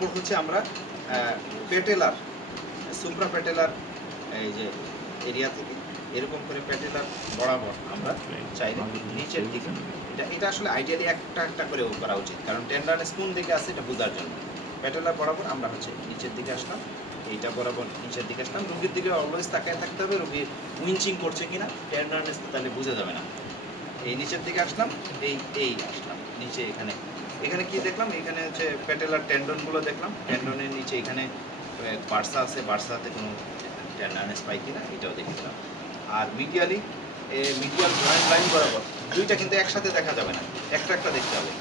তারপর হচ্ছে আমরা পেটেলার সুপ্রা পেটেলার এই যে এরিয়া থেকে এরকম করে পেটেলার বরাবর আমরা চাইলে নিচের দিকে এটা আসলে আইডিয়ালি একটা একটা করে করা উচিত, কারণ টেন্ডারনেস কোন দিকে আছে এটা বোঝার জন্য। পেটেলার বরাবর আমরা হচ্ছে নিচের দিকে আসলাম, এইটা বরাবর নিচের দিকে আসলাম। রুগীর দিকে অলওয়েজ তাকায় থাকতে হবে, রুগী উইঞ্চিং করছে কিনা, টেন্ডারনেস তো তাহলে বোঝা যাবে না। এই নিচের দিকে আসলাম, এই আসলাম নিচে, এখানে কি দেখলাম, এখানে হচ্ছে পেটেলার টেন্ডনগুলো দেখলাম, টেন্ডনের নিচে এখানে বার্সা আছে, বার্সাতে কোনো টেন্ডারনেস পাই কিনা এটাও দেখলাম। আর মিডিয়াল জয়েন্ট লাইন বরাবর দুইটা কিন্তু একসাথে দেখা যাবে না, একটা একটা দেখতে হবে।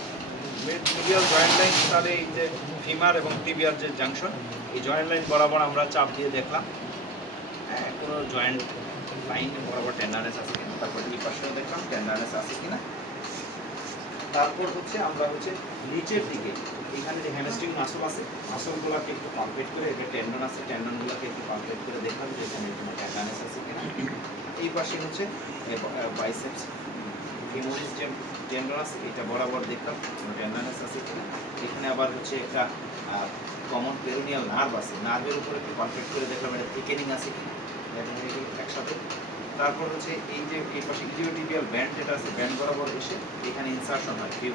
মিডিয়াল জয়েন্ট লাইন তাহলে এই যে ফিমার এবং টিবিয়ার যে জাংশন, এই জয়েন্ট লাইন বরাবর আমরা চাপ দিয়ে দেখলাম, হ্যাঁ কোনো জয়েন্ট লাইন বরাবর টেন্ডারনেস আছে কিনা। তারপর এই পাশেও দেখলাম টেন্ডারনেস আছে কিনা। তারপর হচ্ছে আমরা হচ্ছে নিচের দিকে এখানে যে হ্যামস্ট্রিং মাসল আছে, মাসলগুলোকে একটু পালপেট করে, এটা টেন্ডন আছে, টেন্ডনগুলোকে একটু পালপেট করে দেখলাম যে এখানে কোনো টেন্ডারনেস আছে কিনা। এই পাশে হচ্ছে বাইসেপস ফিমোরিস যে টেন্ডন আছে, এটা বরাবর দেখলাম কোনো টেন্ডারনেস আছে কিনা। এখানে আবার হচ্ছে একটা কমন পেরোনিয়াল নার্ভ আছে, নার্ভের উপরে একটু পালপেট করে দেখলাম এটা থিকেনিং আছে কিনা, একসাথে। তারপর হচ্ছে এই যে এই পাশে ইলিওটিবিয়াল ব্যান্ড যেটা আছে, ব্যান্ড বরাবর এসে এখানে ইনসারশন হয় ফিউ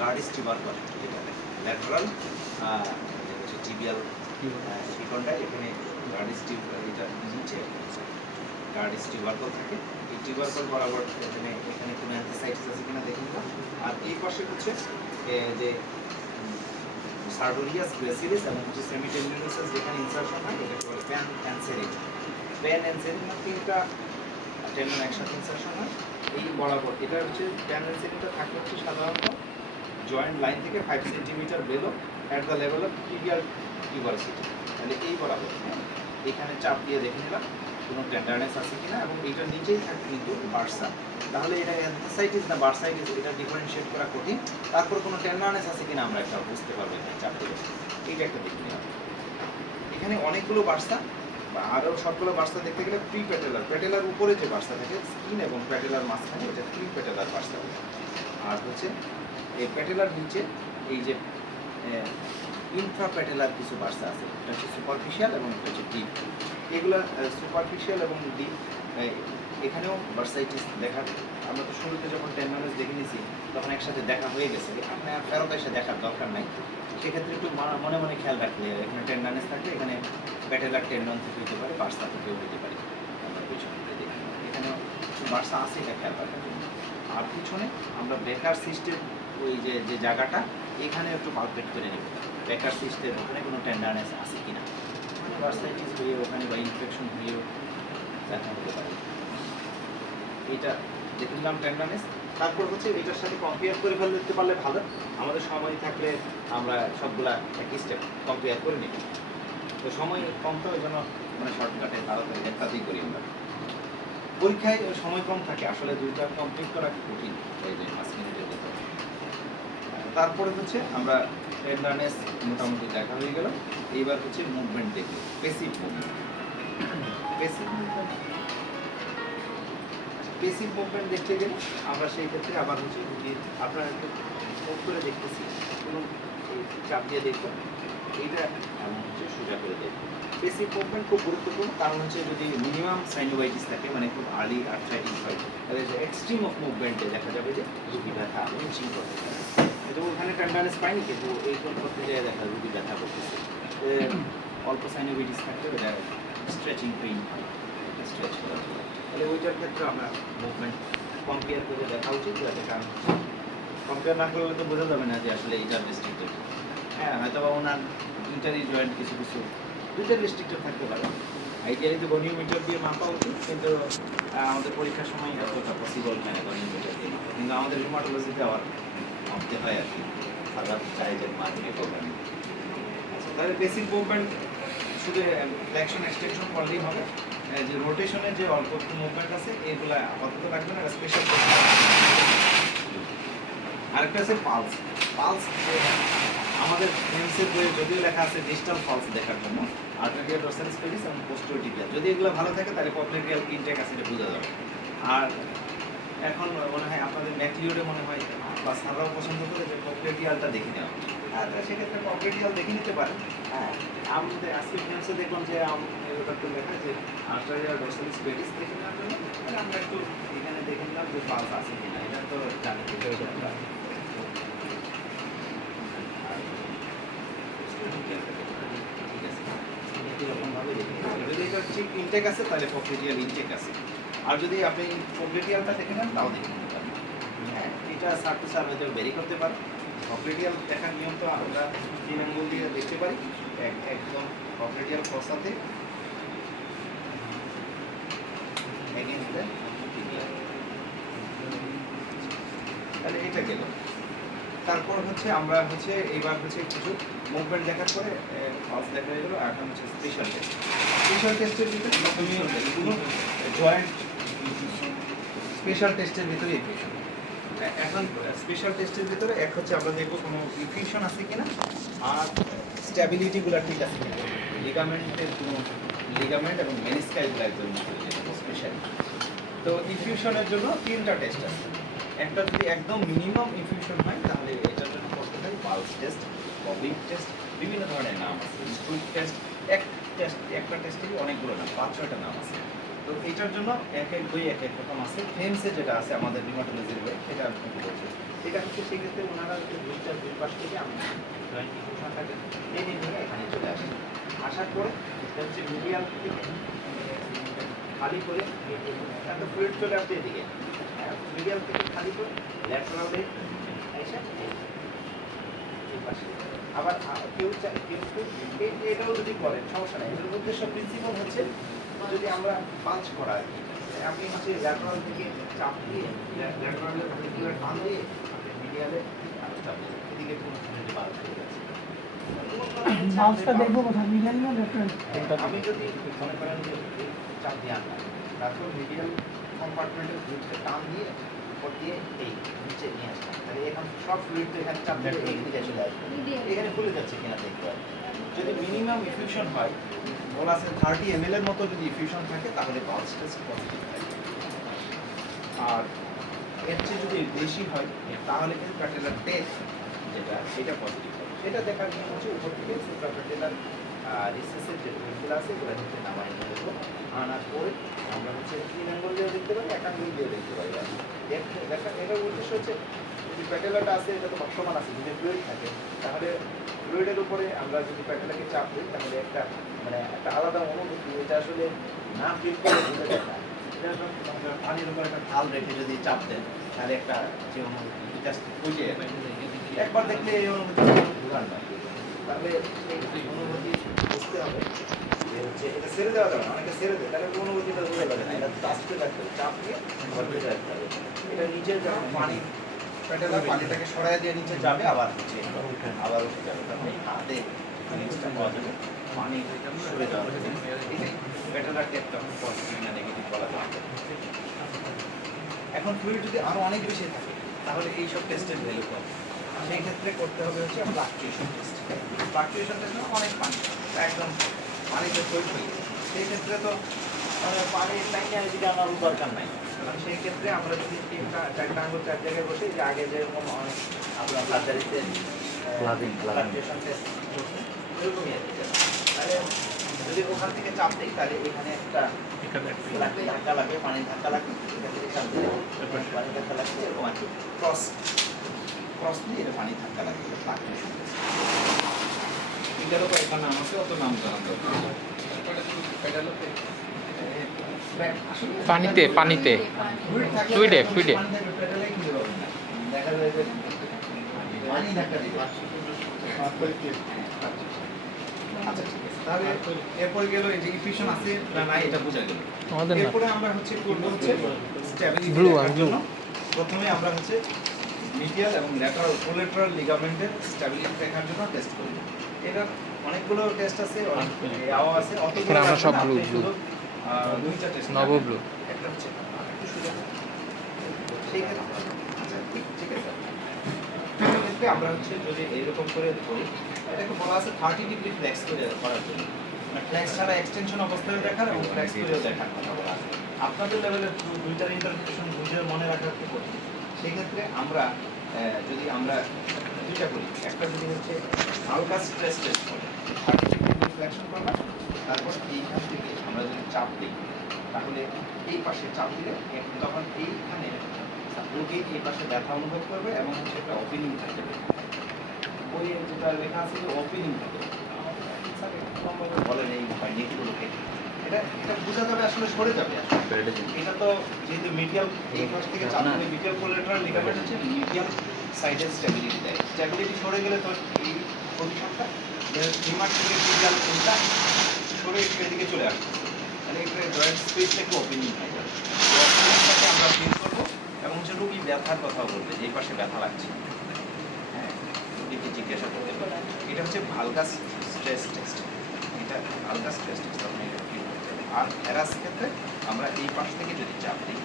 গার্ডিস টিবারকল, যেটা ল্যাটারাল হচ্ছে টিবিয়াল শিকন্ডায়, এখানে গার্ডিস এটা নিচে গার্ডিস টিবারকল থাকে। এই টিবারকল বরাবর এখানে কোনো অ্যান্টিসাইটিস আছে কিনা দেখে নিলাম। আর এই পাশে হচ্ছে যে সার্ডোরিয়াস গ্রেসিলিস এবং হচ্ছে সেমিটেন্ডিনোসাস যেখানে ইনসারশন হয়, এটাকে বলে প্যান অ্যানসেরিন। প্যান অ্যানসেরিন তিনটা টেন্ডন একসাথে ইনসারশন হয় এই বরাবর। এটা হচ্ছে প্যান অ্যানসেরিনটা থাকে হচ্ছে সাধারণত জয়েন্ট লাইন থেকে 5 centimetre below at the level of tibial tuberosity. তাহলে এই বরাবর এখানে চাপ দিয়ে দেখে নিলাম কোনো টেন্ডারনেস আছে কিনা, এবং এইটার নিচেই থাকে কিন্তু বার্সা। তাহলে এটা অ্যান্থোসাইটিস না বার্সাইটিস এটা ডিফারেন্সিয়েট করা কঠিন। তারপর কোনো টেন্ডারনেস আছে কিনা আমরা একটা বুঝতে পারবো এখানে চাপ দিলে, এইটা একটা দেখে নিলাম। এখানে অনেকগুলো বার্সা বা আরও সবগুলো বার্সা দেখতে গেলে প্রি পেটেলার, পেটেলার উপরে যে বার্সা থাকে স্কিন এবং পেটেলার মাঝখানে এটা প্রি পেটেলার বার্সা। আর হচ্ছে এই পেটেলার নিচে এই যে ইনফ্রা পেটেলার কিছু বার্সা আছে, এটা হচ্ছে সুপারফিশিয়াল এবং এটা হচ্ছে ডিপ। এগুলো সুপারফিশিয়াল এবং ডিপ, এখানেও বার্সাইটিস দেখা। আমরা তো শুরুতে যখন টেন্ডারনেস দেখে নিয়েছি তখন একসাথে দেখা হয়ে গেছে, আপনার ফেরত এসে দেখার দরকার নাই। সেক্ষেত্রে একটু মনে মনে খেয়াল রাখলে এখানে টেন্ডারনেস থাকলে এখানে পেটেলার টেন্ডন থেকে হতে পারে, বার্সা থেকেও হতে পারে। আমরা পিছনে দেখি এখানেও বার্সা আছে, এটা খেয়াল রাখা। আর পিছনে আমরা বেকার সিস্টেম ওই যে জায়গাটা এখানে একটু পালপেট করে নেব, বেকার সিস্টেম ওখানে কোনো টেন্ডারনেস আছে কিনা, বার্সাইটিস হয়ে ওখানে বা ইনফেকশন হয়েও দেখা হতে পারে। এইটা দেখে নিলাম টেন্ডারনেস। তারপর হচ্ছে এটার সাথে কম্পেয়ার করে ফেলতে পারলে ভালো, আমাদের সময় থাকলে আমরা সবগুলা একই স্টেপ কম্পেয়ার করে নিই। তো সময় কম, তো ওই জন্য মানে শর্টকাটে তাড়াতাড়ি একটাতেই করি আমরা। পরীক্ষায় সময় কম থাকে, আসলে দুইটা কমপ্লিট করা কঠিন, এই যে 5 মিনিটের ভিতরে। তারপরে হচ্ছে আমরা টেন্ডারনেস মোটামুটি দেখা হয়ে গেল। এইবার হচ্ছে মুভমেন্ট দেখব, পেসিভ মুভমেন্ট। পেসিভ মুভমেন্ট দেখতে গেলে আমরা সেই ক্ষেত্রে আবার হচ্ছে আপনারা একটু মুভ করে দেখতেছি, কোনো চাপ দিয়ে দেখবেন, এইটা এমন হচ্ছে সোজা করে দেখবেন। পেসিভ মুভমেন্ট খুব গুরুত্বপূর্ণ, কারণ হচ্ছে যদি মিনিমাম সাইনোভাইটিস থাকে, মানে খুব আর্লি আর্থ্রাইটিস হয়, তাহলে এক্সট্রিম অফ মুভমেন্টে দেখা যাবে যে রুগী ব্যথা উইচিং করতে পারে। কিন্তু ওখানে টেন্ডারনেস পাইনি, কিন্তু এই করতে যায় দেখা রুগী ব্যথা করতেছে। অল্প সাইনোভাইটিস থাকলে ওটা স্ট্রেচিং পেইন হয়, স্ট্রেচ করা যায়। তাহলে ওইটার ক্ষেত্রে আমরা মুভমেন্ট কম্পেয়ার করে দেখা উচিত, যাতে কারণ কম্পেয়ার না করলে তো বোঝা যাবে না যে আসলে এইটার রেস্ট্রিক্টেড। হ্যাঁ, হয়তো বা ওনার দুইটারই জয়েন্ট দুইটার রেস্ট্রিক্টেড থাকতে পারে। আইডিয়ালি তো গনিওমিটার দিয়ে মাপা উচিত, কিন্তু আমাদের পরীক্ষার সময় এতটা পসিবল হয় না গনিওমিটার দিয়ে, কিন্তু আমাদের রিউমাটোলজিতে আবার মাপতে হয় আর কি, খারাপ সাইজের মার্কেটে প্রোগ্রাম। তাহলে বেসিক মুভমেন্ট শুধু ফ্লেকশন এক্সটেনশন করলেই হবে, যে রোটেশনের যে অল্প একটু মুভমেন্ট আছে এগুলা আপাতত রাখবে না, স্পেশাল। আরেকটা আছে পালস। পালস আমাদের মেন্সের বইয়ে যদিও লেখা আছে ডিজিটাল পালস দেখার জন্য, আর্টেরিয়াল ডরসাল স্পেডিস এবং পোস্টেরিয়র টিবিয়াল, যদি এগুলো ভালো থাকে তাহলে পপলেরিয়াল ইনটেক আছে, এটা বোঝা যাবে। আর এখন মনে হয় আপনাদের ম্যাকলিওরে মনে হয় বা স্যাররাও পছন্দ করে যে পপলেরিয়ালটা দেখে নেওয়া, আর সেক্ষেত্রে কমপ্লিটিয়াল দেখে নিতে পারেন। হ্যাঁ, আমাদের আজকে ফিনান্সে দেখুন যে ব্যাপারটা লেখা যে আর্টারিয়াল ডরসালিস পেডিস দেখে নেওয়ার জন্য তাহলে আমরা একটু এখানে দেখে নিলাম যে পালস আছে কিনা, এটা তো জানি এটা আমরা ঠিক আছে এরকমভাবে যদি এটা ঠিক ইনটেক আছে তাহলে কমপ্লিটিয়াল ইনটেক আছে, আর যদি আপনি কমপ্লিটিয়ালটা দেখে নেন তাও দেখে নিতে পারেন। হ্যাঁ, এটা সার টু সার হয়তো বেরি করতে পারে। কমপ্লিটিয়াল দেখার নিয়ম তো আমরা 3 আঙ্গুল দিয়ে দেখতে পারি, একদম কমপ্লিটিয়াল ফসাতে এগেইনস্ট দ্য টিবিয়া। তাহলে এটা গেল। তারপর হচ্ছে আমরা হচ্ছে এবার হচ্ছে কিছু মুভমেন্ট দেখার পরে ফার্স্ট দেখা হয়ে গেল। এখন হচ্ছে স্পেশাল টেস্ট। স্পেশাল টেস্টের ভিতরে তুমি এগুলো জয়েন্ট স্পেশাল টেস্টের ভিতরে ইকুয়েশন। এখন স্পেশাল টেস্টের ভিতরে এক হচ্ছে আমরা দেখবো কোনো ইকুয়েশন আছে কিনা, আর স্ট্যাবিলিটিগুলো ঠিক আছে কিনা, লিগামেন্টের কোনো লিগামেন্ট এবং মেনিসকাইগুলো একদম স্পেশালি। তো ইনফিউশনের জন্য 3টা টেস্ট আছে। একটা যদি একদম মিনিমাম ইনফিউশন হয় তাহলে এটার জন্য করতে হয় পালস টেস্ট, ববিং টেস্ট, বিভিন্ন ধরনের নাম আছে, স্ট্রোক টেস্ট। একটা টেস্টেরই অনেকগুলো নাম, 5-6টা নাম আছে। তো এটার জন্য এক এক বই এক এক রকম আছে। ফেমসে যেটা আছে আমাদের রিউমাটোলজির বই সেটা আমি বলছি। এটা হচ্ছে সেক্ষেত্রে ওনারা দুই পাশ থেকে আমি জয়েন্ট ইনফিউশনটাকে টেনে নিয়ে এখানে চলে আসি। আসার পরে এটা হচ্ছে মিডিয়াল থেকে খালি করে একটা ফ্লুইড চলে আসছে এদিকে, মিডিয়াল থেকে খালি করে ল্যাটারালে এসে এই পাশে আবার কেউ এটাও যদি করেন সমস্যা নেই। এটার উদ্দেশ্য প্রিন্সিপাল হচ্ছে যদি আমরা পাঞ্চ করা আর কি, আপনি হচ্ছে ল্যাটারাল থেকে চাপ দিয়ে ল্যাটারালে পার্টিকুলার টান দিয়ে আপনি মিডিয়ালে চাপ দিয়ে এদিকে কোনো পাঞ্চ হয়ে যাচ্ছে। মাউসটা দেখবো কোথায়, মিডিয়াল না ল্যাটারাল? আমি যদি মনে করেন যে চাপ দিয়ে আনলাম, তারপর মিডিয়াল কম্পার্টমেন্টের ফ্লুইডকে টান দিয়ে উপর দিয়ে এই নিচে নিয়ে আসলাম, তাহলে এখন সব ফ্লুইড তো এখানে চাপ দিয়ে এই দিকে চলে আসবে, এখানে খুলে যাচ্ছে কিনা দেখতে হবে। যদি মিনিমাম ইফিউশন হয়, বলা আছে 30 ml এর মতো যদি ইফিউশন থাকে তাহলে পালস টেস্ট পজিটিভ হয়। আর এর চেয়ে যদি বেশি হয় তাহলে কিন্তু প্যাটেলার টেস্ট যেটা সেটা পজিটিভ হয়। সেটা দেখার জন্য হচ্ছে উপর থেকে সুপ্রাপ্যাটেলার রিসেসের যে ফ্লুইডগুলো আছে এগুলো হচ্ছে নামায় নিয়ে দেবো। আনার পরে আমরা হচ্ছে 3 আঙ্গুল দিয়ে দেখতে পারি, 1 আঙ্গুল দিয়ে দেখতে পারি। এটার উদ্দেশ্য হচ্ছে যদি প্যাটেলাটা আছে এটা তো সমান আছে, যদি ফ্লুইড থাকে তাহলে ফ্লুইডের উপরে আমরা যদি প্যাটেলাকে চাপ দিই তাহলে একটা মানে একটা আলাদা অনুভূতি, এটা আসলে না ফিল করে ভুলে যায় না। এটা পানির উপর একটা ঢাল রেখে যদি চাপ দেন তাহলে একটা যে অনুভূতি জাস্ট বুঝে একবার দেখলে এই অনুভূতি ভুলার নয়। তাহলে এই অনুভূতি বুঝতে হবে যে হচ্ছে এটা ছেড়ে দেওয়া যাবে না, অনেকে ছেড়ে দেয় তাহলে অনুভূতিটা বোঝা যাবে না। এটা চাপতে রাখতে হবে, চাপ দিয়ে আবার বেঁধে রাখতে হবে। এটা নিচে যখন পানি প্যাটেলা পানিটাকে সরাই দিয়ে নিচে যাবে, আবার হচ্ছে আবার উঠে যাবে, তখন এই হাতে জিনিসটা পাওয়া যাবে পানি সরে যাওয়া যাবে। এটাই প্যাটেলার টেপ তখন পজিটিভ না নেগেটিভ বলা যাবে। এখন ফ্লুইড যদি আরো অনেক বেশি থাকে তাহলে এইসব টেস্টের ভ্যালু কম। সেই ক্ষেত্রে করতে হবে হচ্ছে ফ্লাকচুয়েশন টেস্ট। ফ্লাকচুয়েশন টেস্ট মানে অনেক পানি, একদম পানিতে থই, সেই ক্ষেত্রে তো পানির লাইনে এদিকে আনার দরকার নাই। সেই ক্ষেত্রে আমরা যদি 3টা আঙ্গুল 4 জায়গায় বসে, যে আগে যেরকম অনেক আমরা সার্জারিতে ফ্লাকচুয়েশন টেস্ট করছি এরকমই আর কি। তাহলে যদি ওখান থেকে চাপ দিই তাহলে এখানে একটা ধাক্কা লাগবে, পানির ধাক্কা লাগবে, এখান থেকে চাপ দিলে পানির ধাক্কা লাগবে, এরকম আর কি ক্রস দিয়ে এটা পানির ধাক্কা লাগবে। ফ্লাকচুয়েশন টেস্ট এটারও কয়েকটা নাম আছে, অত নাম জানা দরকার। পানিতে ফ্লুইডে দেখা যায় যে পানি ধাক্কা দিবে। আচ্ছা ঠিক আছে, তাহলে এরপরে গেল এই যে ইফিউশন আছে না নাই এটা বোঝা গেল। এরপরে আমরা হচ্ছে করব হচ্ছে স্ট্যাবিলিটি দেখার জন্য প্রথমে আমরা হচ্ছে মিডিয়াল এবং ল্যাটারাল কোলেটারাল লিগামেন্টের স্ট্যাবিলিটি দেখার জন্য টেস্ট করব। এটা অনেকগুলো টেস্ট আছে, অনেকগুলো আছে, অতগুলো আমরা সব ব্লু দুইটা টেস্ট নব ব্লু একটা হচ্ছে একটু সুযোগ সেই ক্ষেত্রে আচ্ছা ঠিক আছে। সেক্ষেত্রে আমরা হচ্ছে যদি এরকম করে ধরি, এটাকে বলা আছে 30 ডিগ্রি ফ্লেক্স করে করার জন্য, মানে ফ্লেক্স ছাড়া এক্সটেনশন অবস্থায় দেখার এবং ফ্লেক্স করেও দেখার কথা বলা আছে। আপনাদের লেভেলে দুইটার ইন্টারপ্রিটেশন বুঝে মনে রাখার খুব কঠিন। সেই ক্ষেত্রে আমরা যদি আমরা দুইটা করি, একটা যদি হচ্ছে হালকা স্ট্রেস টেস্ট করে রিফ্লেকশন করবা, তারপর এইখান থেকে আমরা যদি চাপ দিই তাহলে এই পাশে চাপ দিলে তখন এইখানে রোগী এই পাশে ব্যথা অনুভব করবে এবং হচ্ছে একটা ওপেনিং থাকবে। বইয়ে যেটা লেখা আছে যে ওপেনিং থাকে, বলেন এই নেকগুলোকে এটা এটা বোঝা যাবে আসলে সরে যাবে আসলে। এটা তো যেহেতু মিডিয়াল এই পাশ থেকে চাপ দিলে মিডিয়াল কোলেটারাল লিগামেন্ট হচ্ছে মিডিয়াল সাইডের স্টেবিলিটি দেয়, স্টেবিলিটি সরে গেলে তো এই পজিশনটা ফিমার থেকে মিডিয়াল কোনটা সরে এদিকে চলে আসবে, তাহলে এটা জয়েন্ট স্পেসটা একটু ওপেনিং হয়ে যাবে। ওপেনিংটাকে আমরা ফিল করবো এবং হচ্ছে রোগী ব্যথার কথা বলবে যে এই পাশে ব্যথা লাগছে, হ্যাঁ রোগীকে জিজ্ঞাসা করতে পারে। এটা হচ্ছে ভালগাস স্ট্রেস টেস্ট, এটা ভালগাস স্ট্রেস টেস্ট আপনি এটা ফিল করতে হবে। আর হ্যারাস ক্ষেত্রে আমরা এই পাশ থেকে যদি চাপ দিই,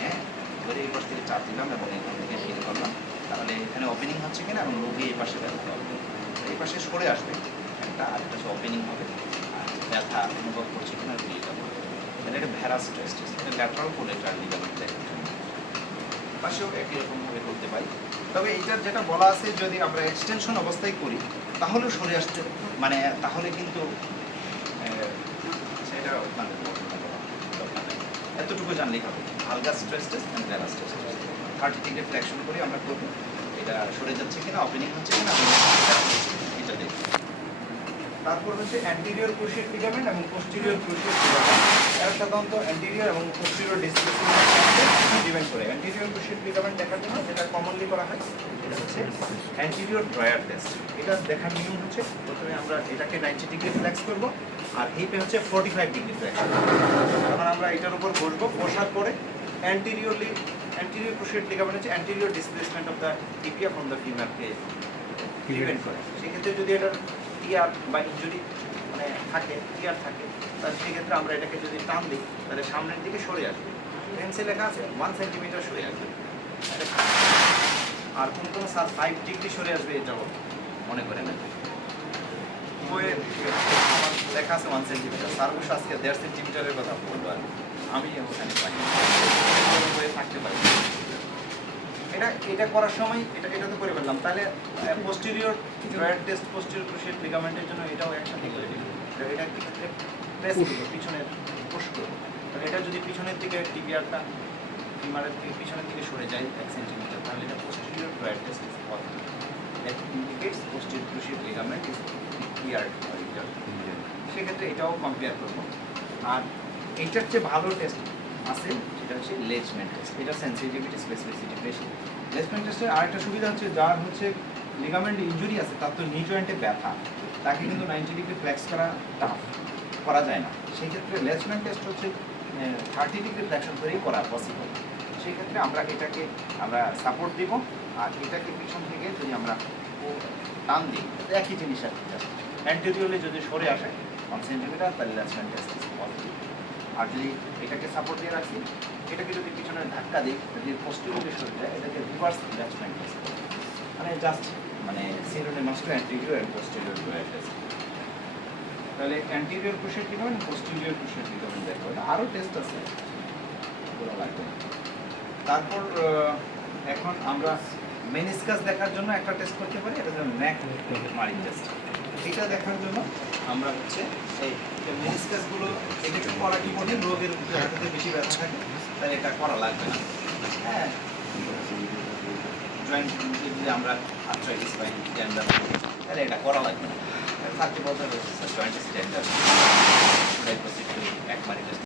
হ্যাঁ ধরে এই পাশ থেকে চাপ দিলাম এবং এখান থেকে ফিল করলাম, তাহলে এখানে ওপেনিং হচ্ছে কিনা এবং রোগী এই পাশে ব্যথা পাবে, এই পাশে সরে আসবে একটা, আরেকটা হচ্ছে ওপেনিং হবে আর ব্যথা অনুভব করছে কিনা ফিল করবে। তাহলে এটা ভ্যারাস স্ট্রেস টেস্ট, এটা ল্যাটারাল কোলেটারাল লিগামেন্ট দেখার জন্য পাশেও একই রকমভাবে করতে পারি। তবে এইটার যেটা বলা আছে যদি আমরা এক্সটেনশন অবস্থায় করি তাহলে সরে আসতে মানে তাহলে কিন্তু সেটা মানে দরকার নেই, এতটুকু জানলেই হবে। হালকা stress test and various test 30 degree flexion করে আমরা করবো, এটা সরে যাচ্ছে কিনা ওপেনিং হচ্ছে কিনা এটা দেখি। তারপর হচ্ছে অ্যান্টিরিয়র ক্রুশিয়েট লিগামেন্ট এবং পোস্টেরিয়র ক্রুশিয়েট লিগামেন্ট। এরা সাধারণত অ্যান্টিরিয়র এবং পোস্টেরিয়র ডিসপ্লেসমেন্ট ডিপেন্ড করে। অ্যান্টিরিয়র ক্রুশিয়েট লিগামেন্ট দেখার জন্য যেটা কমনলি করা হয় এটা হচ্ছে অ্যান্টিরিয়র ড্রয়ার টেস্ট। এটা দেখার নিয়ম হচ্ছে প্রথমে আমরা এটাকে 90 ডিগ্রি ফ্লেক্স করব আর হিপে হচ্ছে 45 ডিগ্রি ফ্লেক্স। তখন আমরা এটার উপর বসবো, বসার পরে অ্যান্টিরিয়র ক্রুশিয়েট লিগামেন্ট হচ্ছে anterior displacement of the tibia from the ফিমারকে প্রিভেন্ট করে। সেক্ষেত্রে যদি এটার টিয়ার বা ইনজুরি মানে থাকে, টিয়ার থাকে, তাহলে সেক্ষেত্রে আমরা এটাকে যদি টান দিই তাহলে সামনের দিকে সরে আসবে, ফেন্সে লেখা আছে 1 সেন্টিমিটার সরে আসবে। আর কোন কোনো 5 ডিগ্রি সরে আসবে এটাও মনে করে না, বইয়ে আমার লেখা আছে 1 সেন্টিমিটার, সার্বশ আজকে 1.5 সেন্টিমিটারের কথা বলবো আর আমি ওখানে পাই বইয়ে থাকতে পারি। এটা করার সময় এটা তো করে ফেললাম, তাহলে posterior drawer test posterior cruciate লিগামেন্টের জন্য এটাও একসাথে করে দিই। এটা কি ক্ষেত্রে প্রেস করবো, পিছনের পুশ করবো, তাহলে এটা যদি পিছনের দিকে টিবিয়ারটা ফিমারের থেকে পিছনের দিকে সরে যায় 1 সেন্টিমিটার, তাহলে এটা posterior drawer test is positive, that indicates posterior cruciate ligament is cleared. সেক্ষেত্রে এটাও কম্পেয়ার করবো। আর এইটার চেয়ে ভালো টেস্ট আছে সেটা হচ্ছে লেজমেন্ট টেস্ট, এটা সেন্সিটিভিটি স্পেসিফিসিটি বেশি। লেজমেন্ট টেস্টের আরেকটা সুবিধা হচ্ছে যার হচ্ছে লিগামেন্ট ইনজুরি আছে, তার তো নি জয়েন্টে ব্যথা, তাকে কিন্তু 90 ডিগ্রি ফ্লেক্স করা যায় না। সেই ক্ষেত্রে লেজমেন্ট টেস্ট হচ্ছে 30 ডিগ্রি ফ্লেকশন করেই করা পসিবল। সেই ক্ষেত্রে আমরা এটাকে আমরা সাপোর্ট দিব আর এটাকে পিছন থেকে যদি আমরা টান দিই একই জিনিস আর কি, অ্যান্টেরিয়রলি যদি সরে আসে 1 সেন্টিমিটার তাহলে লেজমেন্ট টেস্ট ইজ পজিটিভ। আর যদি এটাকে সাপোর্ট দিয়ে রাখি, এটাকে যদি পিছনে ধাক্কা দিই, যদি পোস্টেরিয়রলি সরে যায় এটাকে রিভার্স লেজমেন্ট টেস্ট, মানে জাস্ট মানে synonymous to anterior and posterior drawer test. তাহলে anterior cruciate ligament, posterior cruciate ligament দেখো, আরও টেস্ট আছে পুরো লাগবে। তারপর এখন আমরা মেনিসকাস দেখার জন্য একটা টেস্ট করতে পারি, এটা হচ্ছে ম্যাক মারিং টেস্ট। এটা দেখার জন্য আমরা হচ্ছে এই মেনিসকাসগুলো এটা করা কি বলি, রোগের জায়গাটাতে বেশি ব্যথা থাকে তাহলে এটা করা লাগবে না। হ্যাঁ জয়েন্ট যদি আমরা আর্থ্রাইটিস বা টেন্ডার তাহলে এটা করা লাগবে না, 30 বছর জয়েন্ট স্ট্যান্ডার্ড।